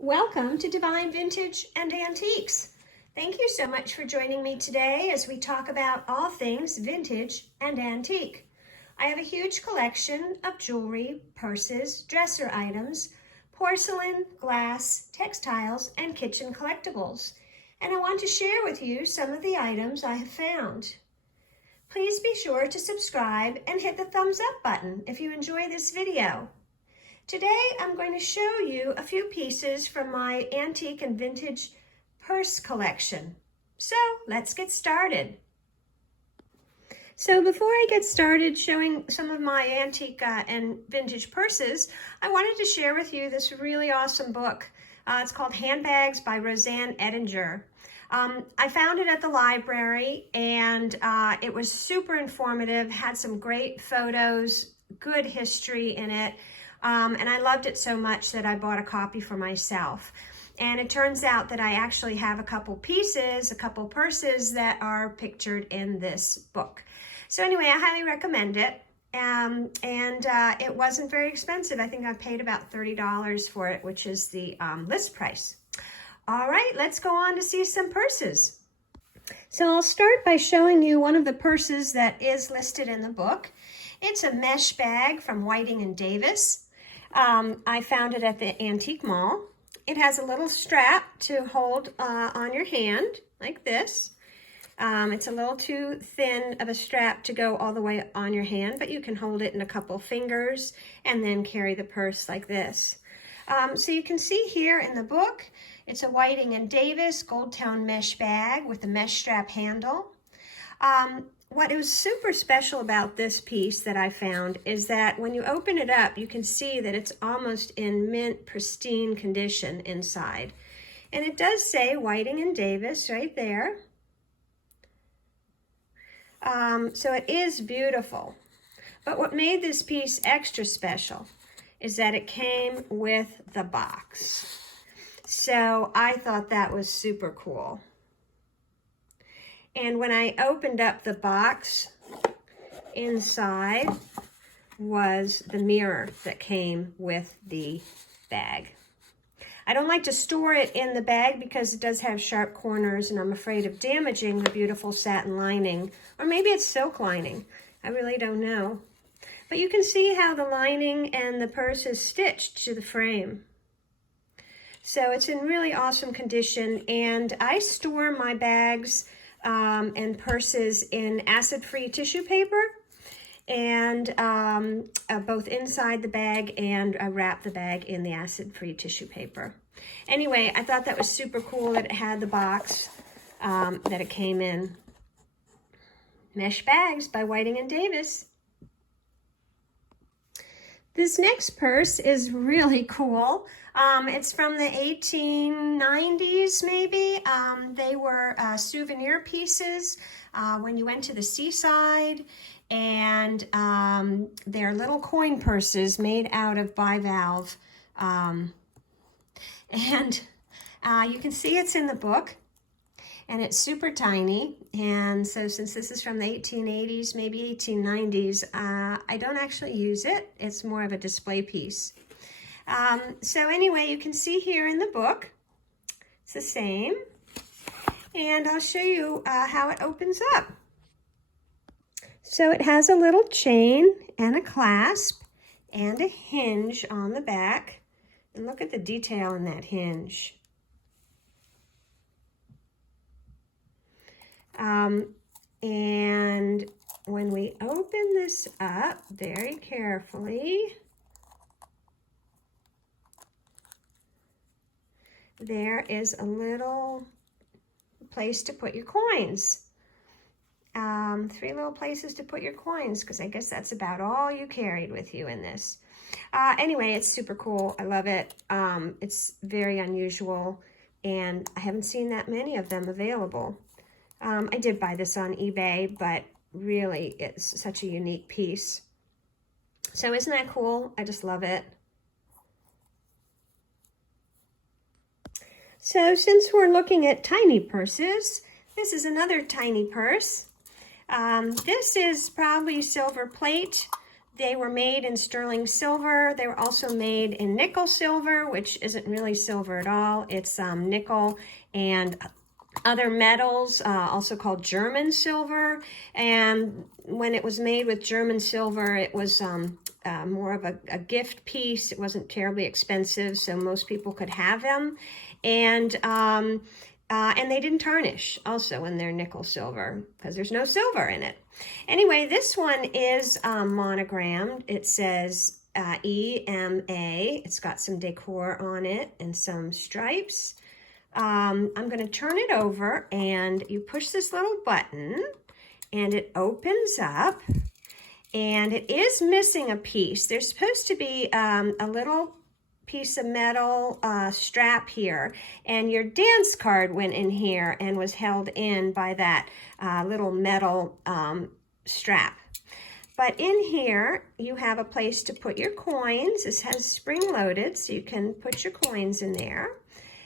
Welcome to Devine Vintage and Antiques. Thank you so much for joining me today as we talk about all things vintage and antique. I have a huge collection of jewelry, purses, dresser items, porcelain, glass, textiles, and kitchen collectibles. And I want to share with you some of the items I have found. Please be sure to subscribe and hit the thumbs up button if you enjoy this video. Today, I'm going to show you a few pieces from my antique and vintage purse collection. So let's get started. So before I get started showing some of my antique and vintage purses, I wanted to share with you this really awesome book. It's called Handbags by Roseanne Ettinger. I found it at the library and it was super informative, had some great photos, good history in it. And I loved it so much that I bought a copy for myself. And it turns out that I actually have a couple pieces, a couple purses that are pictured in this book. So anyway, I highly recommend it. It wasn't very expensive. I think I paid about $30 for it, which is the list price. All right, let's go on to see some purses. So I'll start by showing you one of the purses that is listed in the book. It's a mesh bag from Whiting & Davis. I found it at the antique mall. It has a little strap to hold on your hand, like this. It's a little too thin of a strap to go all the way on your hand, but you can hold it in a couple fingers and then carry the purse like this. So you can see here in the book, it's a Whiting & Davis gold tone mesh bag with a mesh strap handle. What was super special about this piece that I found is that when you open it up, you can see that it's almost in mint, pristine condition inside. And it does say Whiting & Davis right there. So it is beautiful. But what made this piece extra special is that it came with the box. So I thought that was super cool. And when I opened up the box, inside was the mirror that came with the bag. I don't like to store it in the bag because it does have sharp corners and I'm afraid of damaging the beautiful satin lining. Or maybe it's silk lining. I really don't know. But you can see how the lining and the purse is stitched to the frame. So it's in really awesome condition, and I store my bags and purses in acid-free tissue paper, and both inside the bag, and I wrap the bag in the acid-free tissue paper. Anyway, I thought that was super cool that it had the box that it came in. Mesh Bags by Whiting & Davis. This next purse is really cool. It's from the 1890s, maybe. They were souvenir pieces when you went to the seaside, and they're little coin purses made out of bivalve. You can see it's in the book, and it's super tiny. And so since this is from the 1880s, maybe 1890s, I don't actually use it. It's more of a display piece. So anyway, you can see here in the book, it's the same. And I'll show you how it opens up. So it has a little chain and a clasp and a hinge on the back. And look at the detail in that hinge. And when we open this up very carefully, there is a little place to put your coins. 3 little places to put your coins, because I guess that's about all you carried with you in this. Anyway, it's super cool. I love it. It's very unusual, and I haven't seen that many of them available. I did buy this on eBay, but really it's such a unique piece. So isn't that cool? I just love it. So since we're looking at tiny purses, this is another tiny purse. This is probably silver plate, They were made in sterling silver. They were also made in nickel silver, which isn't really silver at all. It's nickel and other metals, also called German silver. And when it was made with German silver, it was more of a gift piece. It wasn't terribly expensive, so most people could have them. And they didn't tarnish also when they're nickel silver because there's no silver in it. Anyway, this one is monogrammed. It says EMA. It's got some decor on it and some stripes. I'm going to turn it over, and you push this little button and it opens up, and it is missing a piece. There's supposed to be a little piece of metal strap here, and your dance card went in here and was held in by that little metal strap. But in here you have a place to put your coins. This has spring loaded, so you can put your coins in there.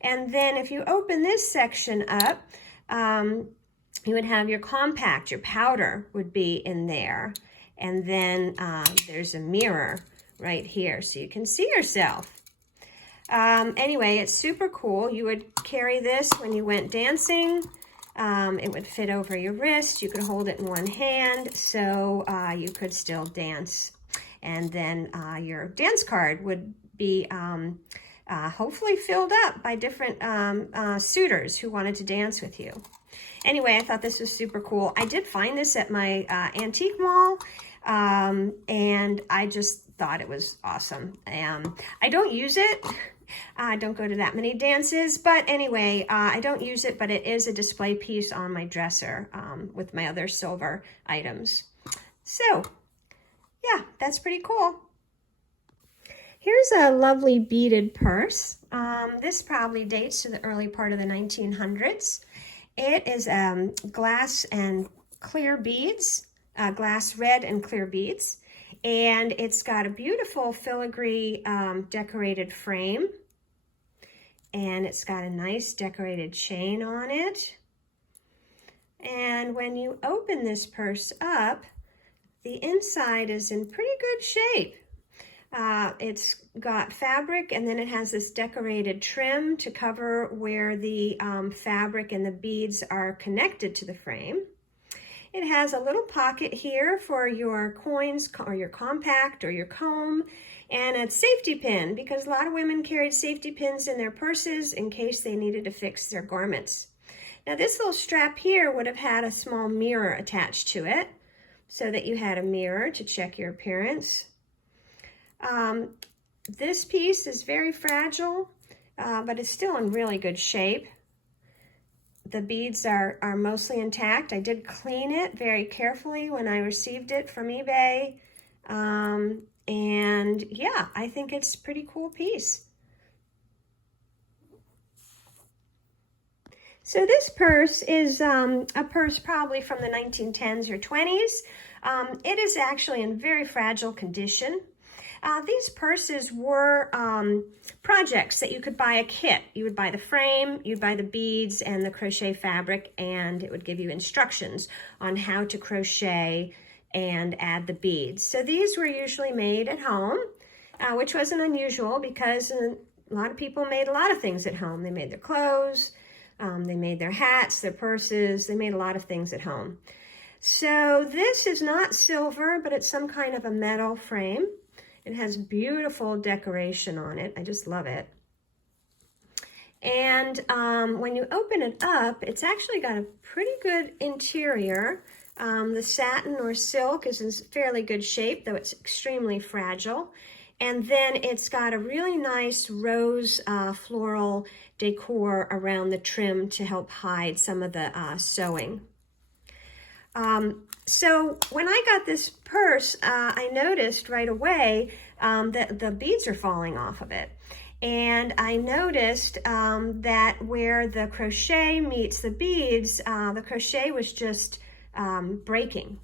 And then if you open this section up, you would have your compact, your powder would be in there. And then there's a mirror right here so you can see yourself. Anyway, it's super cool. You would carry this when you went dancing. It would fit over your wrist. You could hold it in one hand, so you could still dance. And then your dance card would be hopefully filled up by different suitors who wanted to dance with you. Anyway, I thought this was super cool. I did find this at my antique mall, and I just thought it was awesome. I don't use it. I don't go to that many dances, but anyway, I don't use it, but it is a display piece on my dresser with my other silver items. So, yeah, that's pretty cool. Here's a lovely beaded purse. This probably dates to the early part of the 1900s. It is glass and clear beads, glass red and clear beads. And it's got a beautiful filigree decorated frame. And it's got a nice decorated chain on it. And when you open this purse up, the inside is in pretty good shape. It's got fabric, and then it has this decorated trim to cover where the fabric and the beads are connected to the frame. It has a little pocket here for your coins or your compact or your comb, and a safety pin, because a lot of women carried safety pins in their purses in case they needed to fix their garments. Now this little strap here would have had a small mirror attached to it so that you had a mirror to check your appearance. This piece is very fragile, but it's still in really good shape. The beads are mostly intact. I did clean it very carefully when I received it from eBay. And yeah, I think it's a pretty cool piece. So this purse is a purse probably from the 1910s or 20s. It is actually in very fragile condition. These purses were projects that you could buy a kit. You would buy the frame, you'd buy the beads and the crochet fabric, and it would give you instructions on how to crochet and add the beads. So these were usually made at home, which wasn't unusual because a lot of people made a lot of things at home. They made their clothes, they made their hats, their purses, they made a lot of things at home. So this is not silver, but it's some kind of a metal frame. It has beautiful decoration on it. I just love it. And when you open it up, it's actually got a pretty good interior. The satin or silk is in fairly good shape, though it's extremely fragile. And then it's got a really nice rose floral decor around the trim to help hide some of the sewing. So when I got this purse, I noticed right away that the beads are falling off of it. And I noticed that where the crochet meets the beads, the crochet was just breaking.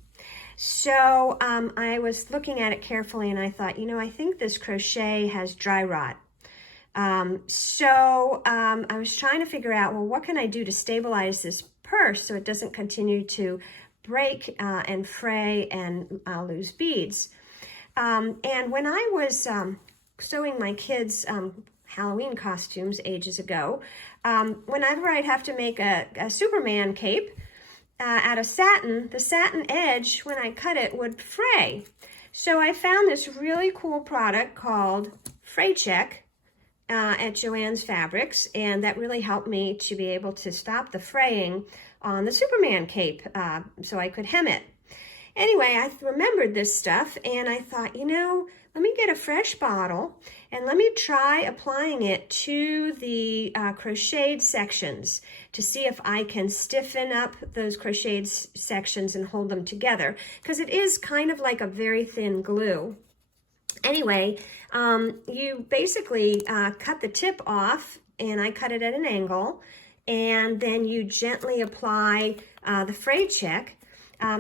So I was looking at it carefully and I thought, you know, I think this crochet has dry rot. So I was trying to figure out, well, what can I do to stabilize this purse so it doesn't continue to break and fray and lose beads? And when I was sewing my kids' Halloween costumes ages ago, whenever I'd have to make a Superman cape out of satin, the satin edge, when I cut it, would fray. So I found this really cool product called Fray Check at Joann's Fabrics, and that really helped me to be able to stop the fraying on the Superman cape so I could hem it. Anyway, I remembered this stuff, and I thought, you know, let me get a fresh bottle and let me try applying it to the crocheted sections to see if I can stiffen up those crocheted sections and hold them together, because it is kind of like a very thin glue. Anyway, you basically cut the tip off, and I cut it at an angle, and then you gently apply the fray check.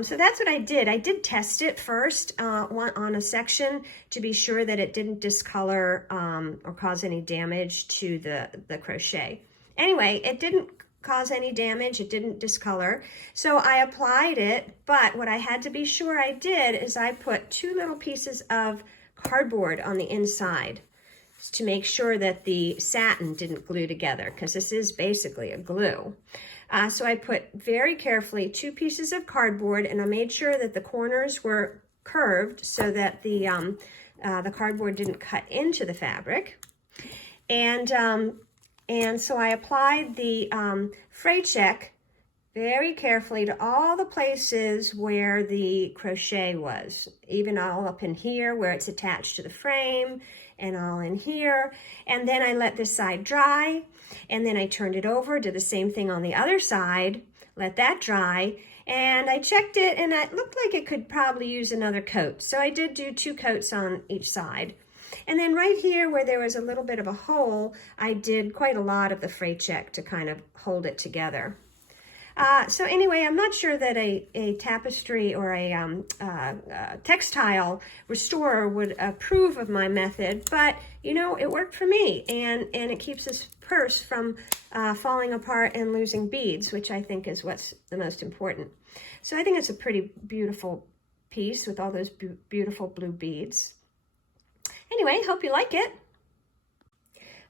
So that's what I did. I did test it first on a section to be sure that it didn't discolor or cause any damage to the crochet. Anyway, it didn't cause any damage. It didn't discolor. So I applied it, but what I had to be sure I did is I put 2 little pieces of cardboard on the inside to make sure that the satin didn't glue together, because this is basically a glue. So I put very carefully 2 pieces of cardboard, and I made sure that the corners were curved so that the cardboard didn't cut into the fabric. And so I applied the fray check very carefully to all the places where the crochet was, even all up in here where it's attached to the frame, and all in here. And then I let this side dry, and then I turned it over, did the same thing on the other side, let that dry, and I checked it, and it looked like it could probably use another coat. So I did do 2 coats on each side. And then right here where there was a little bit of a hole, I did quite a lot of the fray check to kind of hold it together. So anyway, I'm not sure that a tapestry or a textile restorer would approve of my method, but you know, it worked for me, and it keeps this purse from falling apart and losing beads, which I think is what's the most important. So I think it's a pretty beautiful piece with all those beautiful blue beads. Anyway, hope you like it.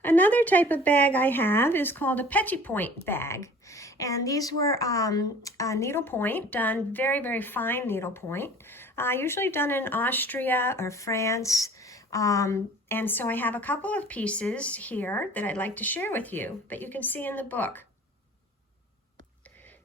Another type of bag I have is called a Petit point bag. And these were needlepoint, done very, very fine needlepoint, usually done in Austria or France. And so I have a couple of pieces here that I'd like to share with you, but you can see in the book.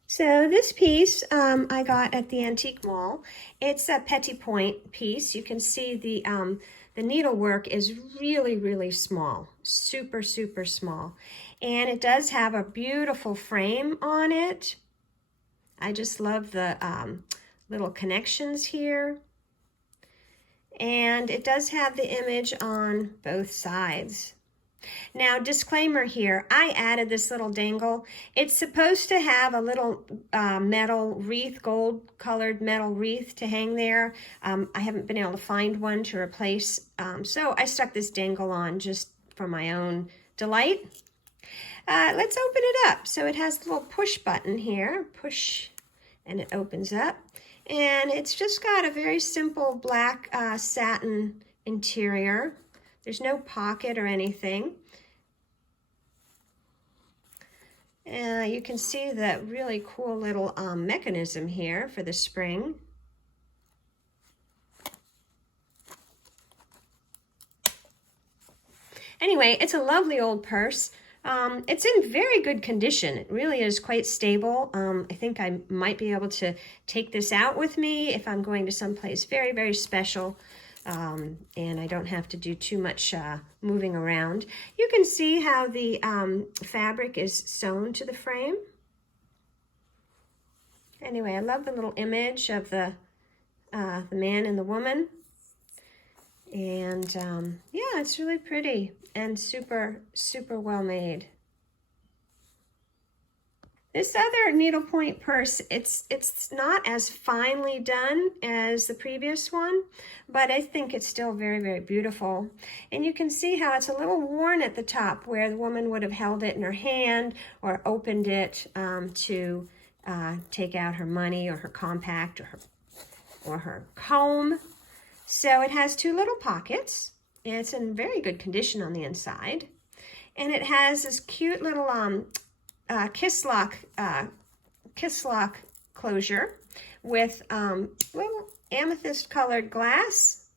So this piece I got at the antique mall. It's a Petit point piece. You can see the needlework is really, really small, super, super small. And it does have a beautiful frame on it. I just love the little connections here. And it does have the image on both sides. Now, disclaimer here, I added this little dangle. It's supposed to have a little metal wreath, gold-colored metal wreath to hang there. I haven't been able to find one to replace, so I stuck this dangle on just for my own delight. Let's open it up. So it has a little push button here, push, and it opens up. And it's just got a very simple black satin interior. There's no pocket or anything. You can see that really cool little mechanism here for the spring. Anyway, it's a lovely old purse. It's in very good condition. It really is quite stable. I think I might be able to take this out with me if I'm going to someplace very, very special. And I don't have to do too much moving around. You can see how the fabric is sewn to the frame. Anyway, I love the little image of the man and the woman. And yeah, it's really pretty and super, super well made. This other needlepoint purse, it's not as finely done as the previous one, but I think it's still very, very beautiful. And you can see how it's a little worn at the top where the woman would have held it in her hand or opened it to take out her money or her compact or her comb. So it has two little pockets. It's in very good condition on the inside. And it has this cute little kiss lock closure with little amethyst colored glass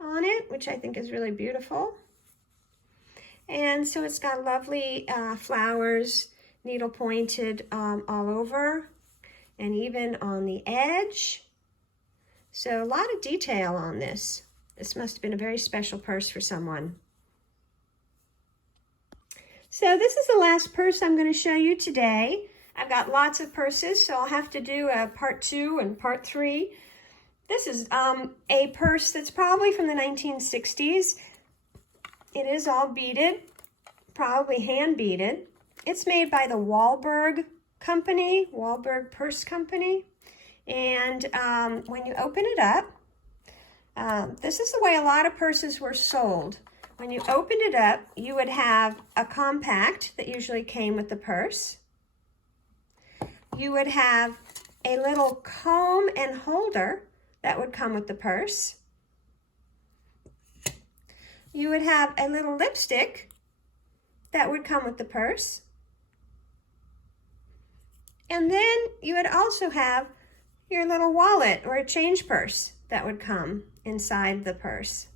on it, which I think is really beautiful. And so it's got lovely flowers, needle pointed all over and even on the edge. So a lot of detail on this. This must have been a very special purse for someone. So this is the last purse I'm going to show you today. I've got lots of purses, so I'll have to do a part 2 and part 3. This is a purse that's probably from the 1960s. It is all beaded, probably hand beaded. It's made by the Wahlberg company, Wahlberg Purse Company. And when you open it up, this is the way a lot of purses were sold. When you opened it up, you would have a compact that usually came with the purse. You would have a little comb and holder that would come with the purse. You would have a little lipstick that would come with the purse. And then you would also have your little wallet or a change purse that would come inside the purse.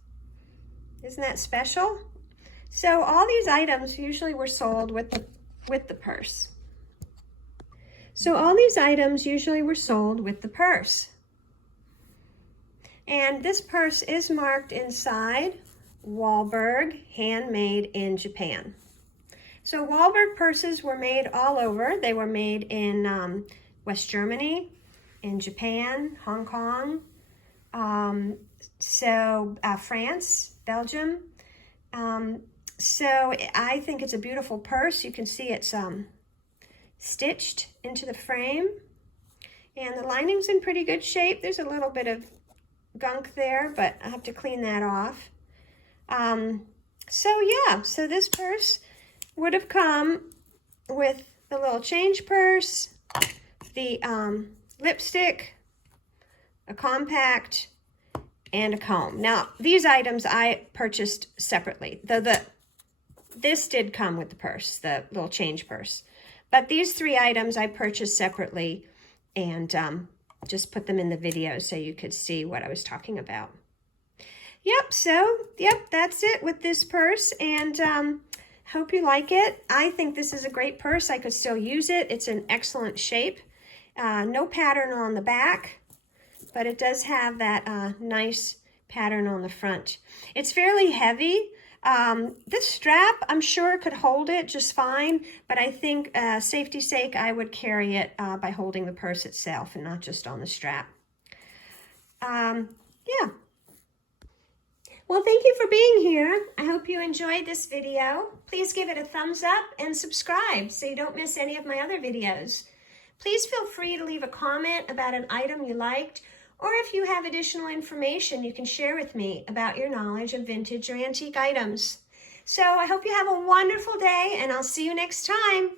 Isn't that special? So all these items usually were sold with the purse. So all these items usually were sold with the purse. And this purse is marked inside Wahlberg, handmade in Japan. So Wahlberg purses were made all over. They were made in West Germany, in Japan, Hong Kong, France, Belgium. So I think it's a beautiful purse. You can see it's stitched into the frame, and the lining's in pretty good shape. There's a little bit of gunk there, but I have to clean that off. So this purse would have come with the little change purse, the lipstick, a compact, and a comb. Now, these items I purchased separately. This did come with the purse, the little change purse. But these 3 items I purchased separately and just put them in the video so you could see what I was talking about. Yep, that's it with this purse, and hope you like it. I think this is a great purse. I could still use it. It's in excellent shape. No pattern on the back, but it does have that nice pattern on the front. It's fairly heavy. This strap, I'm sure, could hold it just fine, but I think safety's sake, I would carry it by holding the purse itself and not just on the strap. Yeah. Well, thank you for being here. I hope you enjoyed this video. Please give it a thumbs up and subscribe so you don't miss any of my other videos. Please feel free to leave a comment about an item you liked, or if you have additional information you can share with me about your knowledge of vintage or antique items. So I hope you have a wonderful day, and I'll see you next time.